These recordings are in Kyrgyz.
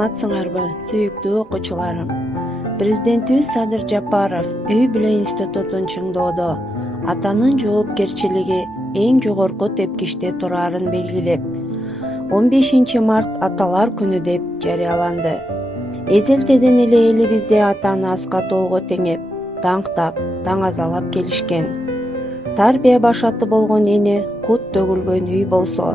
Саламатсыңарбы, сүйүктүү окуучуларым. Президентибиз Садыр Жапаров үй бүлө институтун чыңдоодо атанын жоопкерчилиги эң жогорку тепкичте турарын белгилеп, 15 март Аталар күнү деп жарыяланды. Эзелтеден эле элибизде атаны аска тоого теңеп, даңктап, даңазалап келишкен. Тарбия башаты болгон эне кут төгүлгөн үй болсо,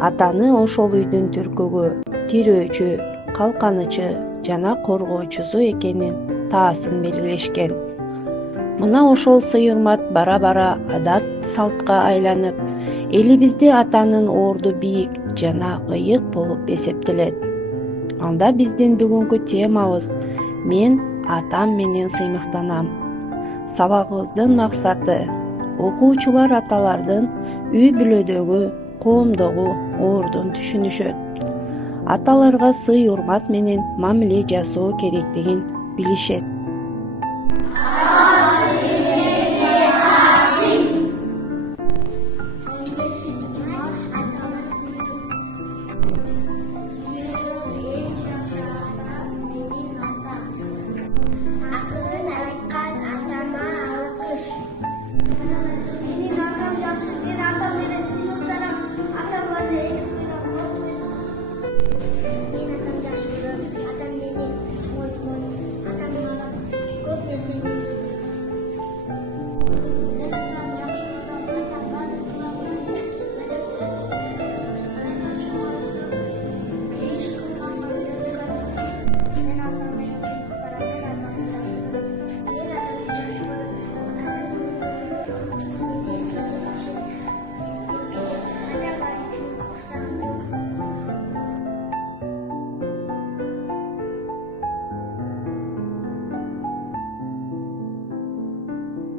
атаны ошол үйдүн түркүгү, тирөөчү, калканычы жана коргоочусу экенин таасын белгилешкен. Мына ошол сый-урмат бара-бара адат салтка айланып, элибизде атанын орду бийик жана ыйык болуп эсептелет. Анда биздин бүгүнкү темабыз «Мен атам менен сыймыктанам». Сабагыбыздын максаты окуучулар аталардын үй бүлөдөгү, коомдогу ордун түшүнүшөт. Аталарга сый-урмат менен мамиле жасоо керектигин билишет.